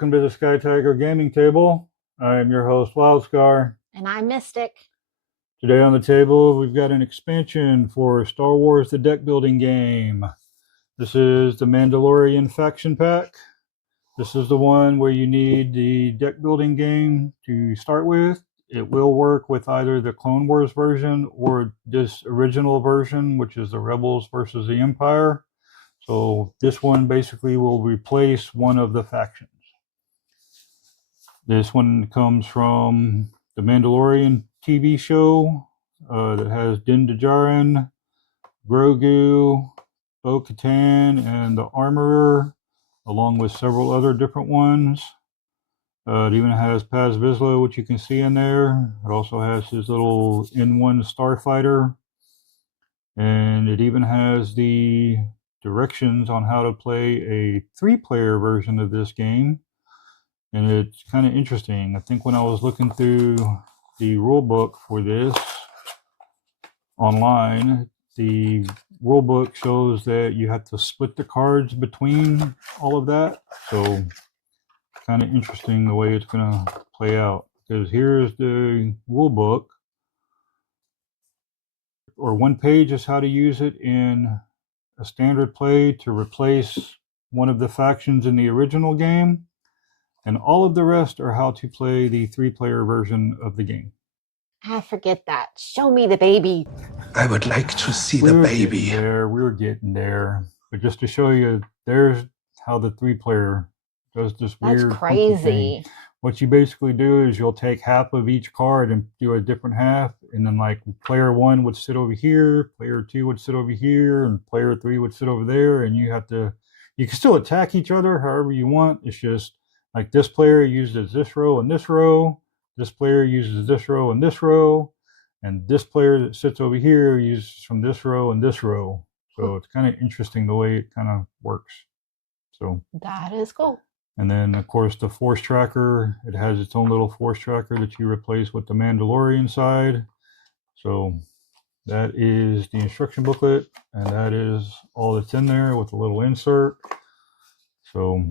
welcome to the Skytiger gaming table. I am your host, Wildscar. And I'm Mystic. Today on the table, we've got an expansion for Star Wars Deckbuilding Game. This is the Mandalorian Faction pack. This is the one where you need the deck building game to start with. It will work with either the Clone Wars version or this original version, which is the Rebels versus the Empire. So this one basically will replace one of the factions. This one comes from the Mandalorian TV show that has Dijarin, Grogu, Bo-Katan, and the Armorer, along with several other different ones. It even has Paz Vizsla, which you can see in there. It also has his little N1 starfighter. And it even has the directions on how to play a 3-player version of this game. And it's kind of interesting. I think when I was looking through the rule book for this online, the rule book shows that you have to split the cards between all of that. So kind of interesting the way it's going to play out, because here's the rule book, or one page is how to use it in a standard play to replace one of the factions in the original game, and all of the rest are how to play the 3-player version of the game. I forget that. Show me the baby. I would like to see the baby. We're getting there. But just to show you, there's how the 3-player does this weird. That's crazy. What you basically do is you'll take half of each card and do a different half, and then like player 1 would sit over here, player 2 would sit over here, and player 3 would sit over there, and you can still attack each other however you want. It's just like this player uses this row and this row, this player uses this row and this row, and this player that sits over here uses from this row and this row. So it's kind of interesting the way it kind of works. So that is cool. And then, of course, the force tracker, it has its own little force tracker that you replace with the Mandalorian side. So that is the instruction booklet, and that is all that's in there with a little insert. So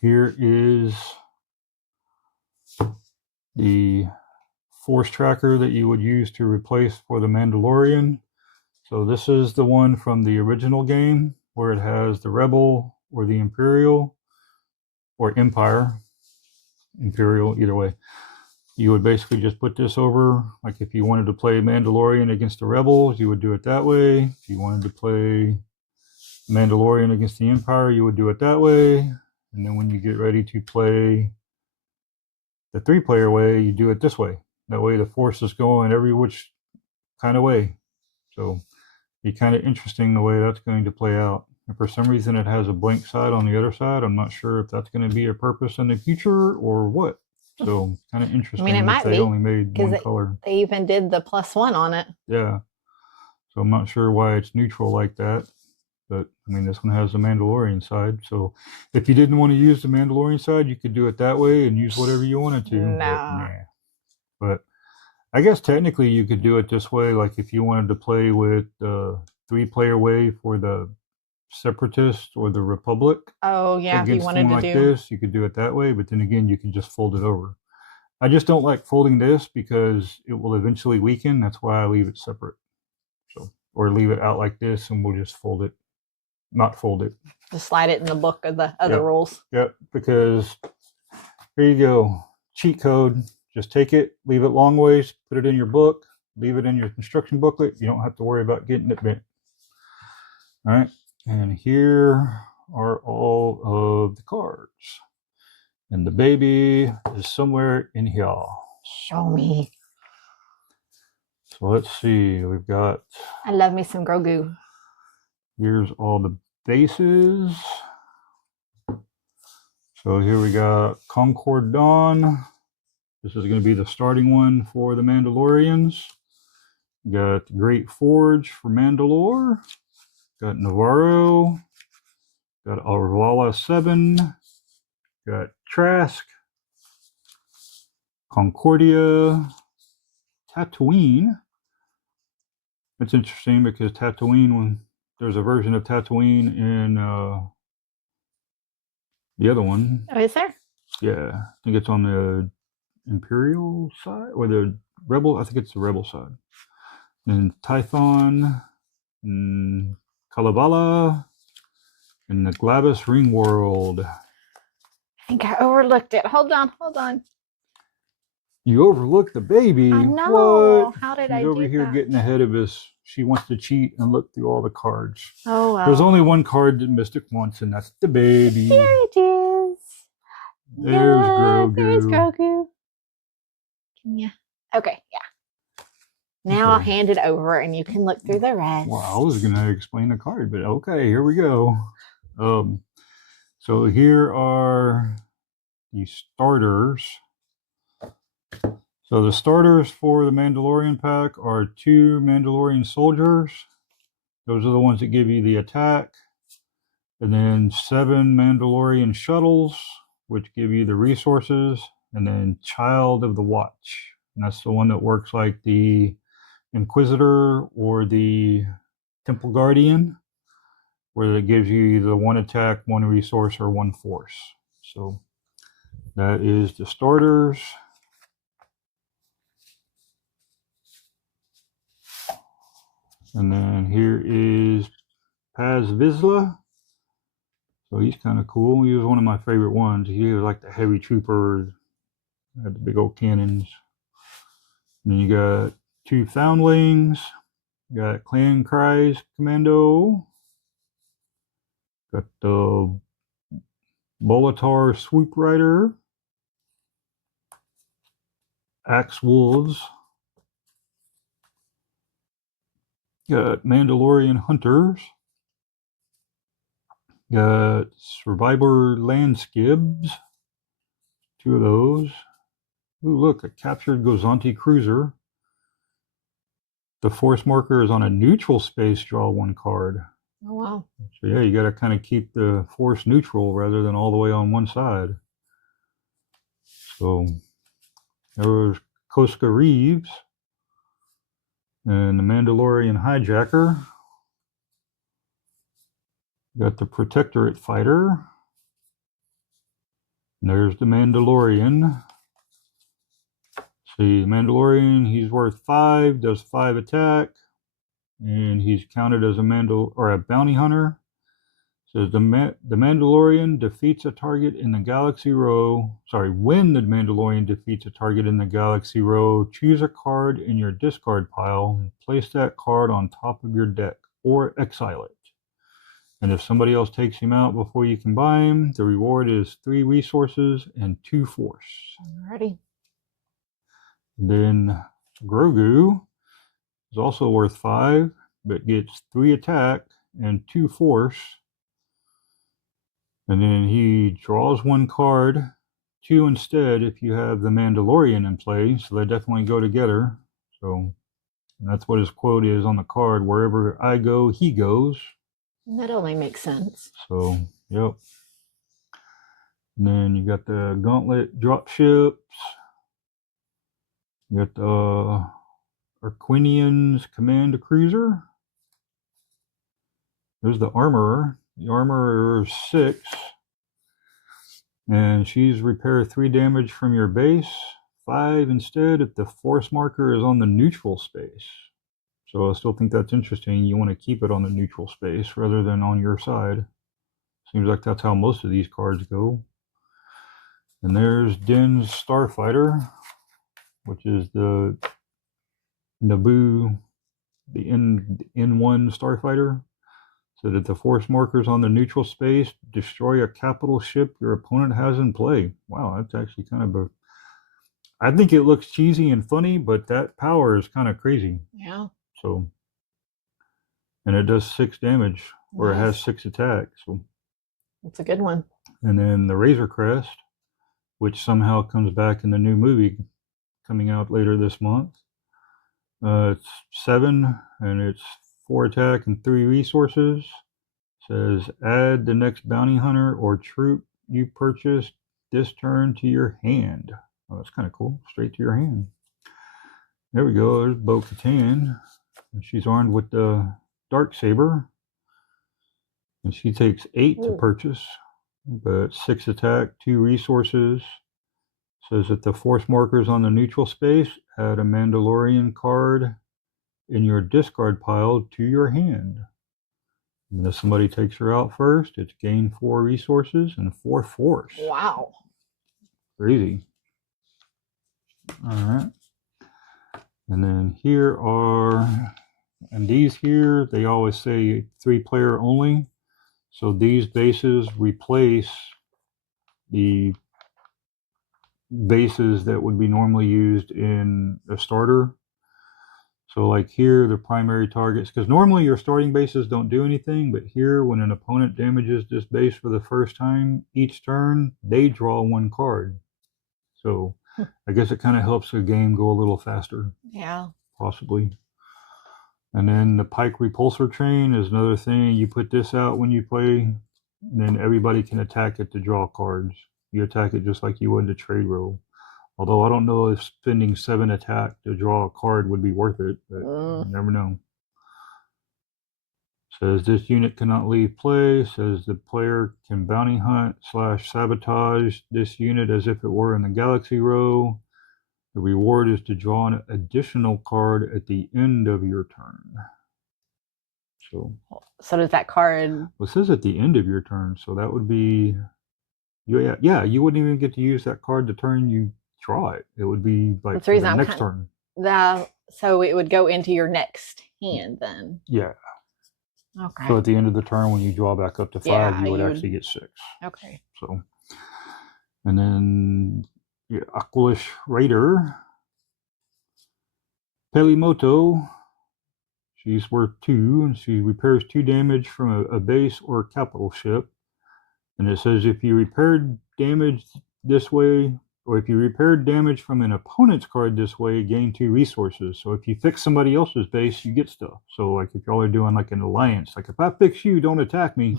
here is the force tracker that you would use to replace for the Mandalorian. So this is the one from the original game where it has the Rebel or the Imperial, or Empire, Imperial, either way. You would basically just put this over, like if you wanted to play Mandalorian against the Rebels, you would do it that way. If you wanted to play Mandalorian against the Empire, you would do it that way. And then when you get ready to play the 3-player way, you do it this way. That way the force is going every which kind of way. So it'd be kind of interesting the way that's going to play out. And for some reason it has a blank side on the other side. I'm not sure if that's going to be a purpose in the future or what. So kind of interesting. I mean, it might they be, only made one color. They even did the +1 on it. Yeah. So I'm not sure why it's neutral like that. But I mean, this one has the Mandalorian side. So if you didn't want to use the Mandalorian side, you could do it that way and use whatever you wanted to. Nah. But I guess technically you could do it this way. Like if you wanted to play with the 3-player way for the Separatist or the Republic. Oh yeah, if you wanted to do this, you could do it that way. But then again, you can just fold it over. I just don't like folding this because it will eventually weaken. That's why I leave it separate. So, or leave it out like this, and we'll just fold it. Not fold it. Just slide it in the book of the other rules. Yep, because here you go. Cheat code. Just take it, leave it long ways, put it in your book, leave it in your instruction booklet. You don't have to worry about getting it bent. All right, and here are all of the cards. And the baby is somewhere in here. Show me. So let's see, we've got... I love me some Grogu. Here's all the bases. So here we got Concord Dawn. This is going to be the starting one for the Mandalorians. We got Great Forge for Mandalore. Got Navarro. Got Arvala 7. Got Trask. Concordia. Tatooine. It's interesting because Tatooine, when there's a version of Tatooine in The other one. Oh, is there? Yeah. I think it's on the Imperial side or the Rebel. I think it's the Rebel side. And Tython, and Kalevala, and the Glabus Ring World. I think I overlooked it. Hold on. You overlooked the baby. I know. What? How did She's I over do here that? getting ahead of us. She wants to cheat and look through all the cards. Oh, well. There's only one card that Mystic wants, and that's the baby. Here it is. There's Grogu. There's Grogu. Yeah. Okay, yeah. Now I'll hand it over and you can look through the rest. Well, I was going to explain the card, but okay, here we go. So here are the starters. So the starters for the Mandalorian pack are 2 Mandalorian soldiers. Those are the ones that give you the attack. And then 7 Mandalorian shuttles, which give you the resources. And then Child of the Watch. And that's the one that works like the Inquisitor or the Temple Guardian, where it gives you either 1 attack, 1 resource, or 1 force. So that is the starters. And then here is Paz Vizsla. So he's kind of cool. He was one of my favorite ones. He was like the heavy trooper, had the big old cannons. And then you got 2 Foundlings. You got Clan Cries Commando. Got the Bolatar Swoop Rider. Axe Wolves. Got Mandalorian Hunters. Got Survivor Landskibs. 2 of those. Ooh, look, a captured Gozanti cruiser. The force marker is on a neutral space, draw 1 card. Oh, wow. So yeah, you got to kind of keep the force neutral rather than all the way on one side. So there was Koska Reeves and the Mandalorian Hijacker. Got the Protectorate Fighter. And there's the Mandalorian. See, the Mandalorian, he's worth 5, does 5 attack, and he's counted as a bounty hunter. Says the Mandalorian defeats a target in the galaxy row. Sorry, when the Mandalorian defeats a target in the galaxy row, choose a card in your discard pile and place that card on top of your deck or exile it. And if somebody else takes him out before you can buy him, the reward is 3 resources and 2 force. Alrighty. Then Grogu is also worth 5, but gets 3 attack and 2 force. And then he draws 1 card, 2 instead if you have the Mandalorian in play, so they definitely go together. So that's what his quote is on the card: wherever I go, he goes. That only makes sense. So, yep. And then you got the Gauntlet dropships. You got the Arquinian's Command Cruiser. There's the Armorer. The Armorer is 6. And she's repair 3 damage from your base. 5 instead if the force marker is on the neutral space. So I still think that's interesting. You want to keep it on the neutral space rather than on your side. Seems like that's how most of these cards go. And there's Din's Starfighter, which is the Naboo, the N1 Starfighter. So that the force markers on the neutral space destroy a capital ship your opponent has in play. Wow, that's actually kind of I think it looks cheesy and funny, but that power is kind of crazy. Yeah. So, and it does 6 damage, or it has 6 attack. So that's a good one. And then the Razor Crest, which somehow comes back in the new movie coming out later this month. It's 7, and it's 4 attack and 3 resources. Says add the next bounty hunter or troop you purchased this turn to your hand. Oh, that's kind of cool. Straight to your hand. There we go. There's Bo-Katan. And she's armed with the Darksaber. And she takes 8 to purchase. but 6 attack, 2 resources. Says that the force markers on the neutral space add a Mandalorian card in your discard pile to your hand. And if somebody takes her out first, it's gain 4 resources and 4 force. Wow. Crazy. All right. And then here are, and these here, they always say 3-player only. So these bases replace the bases that would be normally used in a starter. So like here, the primary targets, because normally your starting bases don't do anything, but here when an opponent damages this base for the first time each turn, they draw 1 card. So I guess it kind of helps the game go a little faster. Yeah. Possibly. And then the pike repulsor train is another thing. You put this out when you play, and then everybody can attack it to draw cards. You attack it just like you would the trade roll. Although I don't know if spending 7 attack to draw a card would be worth it, but you never know. Says this unit cannot leave play. Says the player can bounty hunt / sabotage this unit as if it were in the galaxy row. The reward is to draw an additional card at the end of your turn. So does that card? Well, it says at the end of your turn, so that would be, yeah. You wouldn't even get to use that card the turn you draw it. It would be like That's the reason the I'm next turn. So it would go into your next hand then. Yeah. Okay. So at the end of the turn, when you draw back up to 5, you would actually get 6. Okay. So, and then Aqualish Raider, Pelimoto. She's worth 2, and she repairs 2 damage from a base or capital ship. And it says if you repaired damage this way, or if you repaired damage from an opponent's card this way, gain 2 resources. So if you fix somebody else's base, you get stuff. So like if y'all are doing like an alliance, like if I fix you, don't attack me.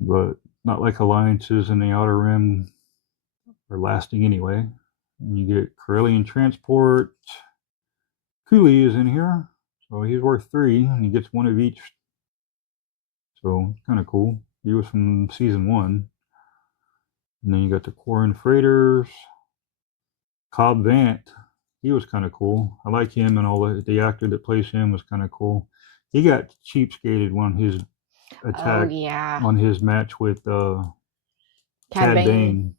But not like alliances in the Outer Rim are lasting anyway. And you get Corellian Transport. Cooley is in here, so he's worth 3, and he gets 1 of each. So kind of cool. He was from season 1. And then you got the Quarren Freighters. Cobb Van't, he was kind of cool. I like him, and all the actor that plays him was kind of cool. He got cheapskated on his attack on his match with Cad Bane,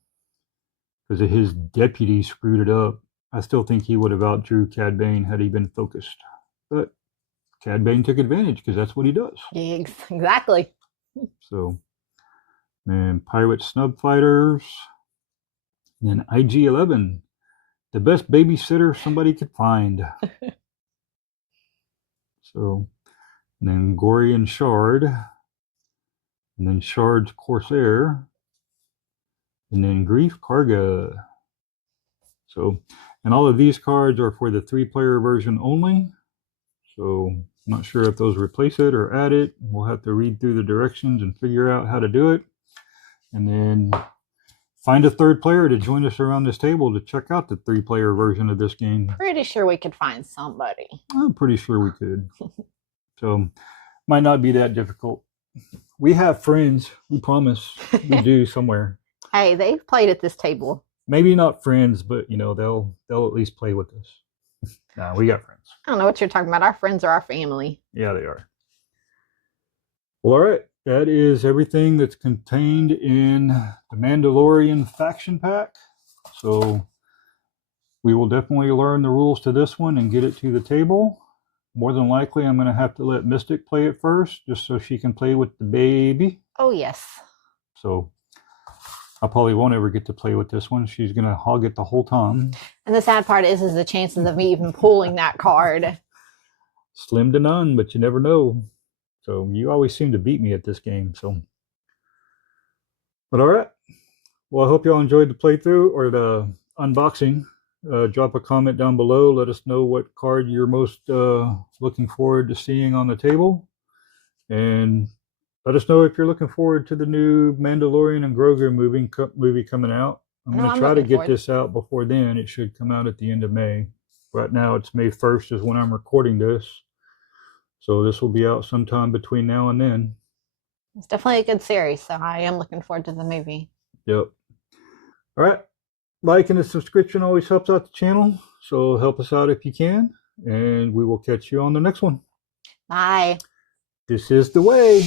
because his deputy screwed it up. I still think he would have outdrew Cad Bane had he been focused. But Cad Bane took advantage because that's what he does. Yeah, exactly. So, and Pirate Snub Fighters. And then IG-11, the best babysitter somebody could find. So, and then Gorian Shard. And then Shard's Corsair. And then Grief Karga. So, and all of these cards are for the 3-player version only. So I'm not sure if those replace it or add it. We'll have to read through the directions and figure out how to do it. And then find a 3rd player to join us around this table to check out the 3-player version of this game. Pretty sure we could find somebody. I'm pretty sure we could. So might not be that difficult. We have friends. We promise we do somewhere. Hey, they've played at this table. Maybe not friends, but you know, they'll at least play with us. Nah, we got friends. I don't know what you're talking about. Our friends are our family. Yeah, they are. Well, all right. That is everything that's contained in the Mandalorian Faction Pack. So we will definitely learn the rules to this one and get it to the table. More than likely, I'm going to have to let Mystic play it first, just so she can play with the baby. Oh, yes. So I probably won't ever get to play with this one. She's going to hog it the whole time. And the sad part is the chances of me even pulling that card. Slim to none, but you never know. So you always seem to beat me at this game. So, but all right. Well, I hope y'all enjoyed the playthrough or the unboxing. Drop a comment down below. Let us know what card you're most looking forward to seeing on the table. And let us know if you're looking forward to the new Mandalorian and Grogu movie coming out. I'm going to try to get this out before then. It should come out at the end of May. Right now, it's May 1st is when I'm recording this. So this will be out sometime between now and then. It's definitely a good series, so I am looking forward to the movie. Yep. All right. Like and a subscription always helps out the channel, so help us out if you can, and we will catch you on the next one. Bye. This is the way.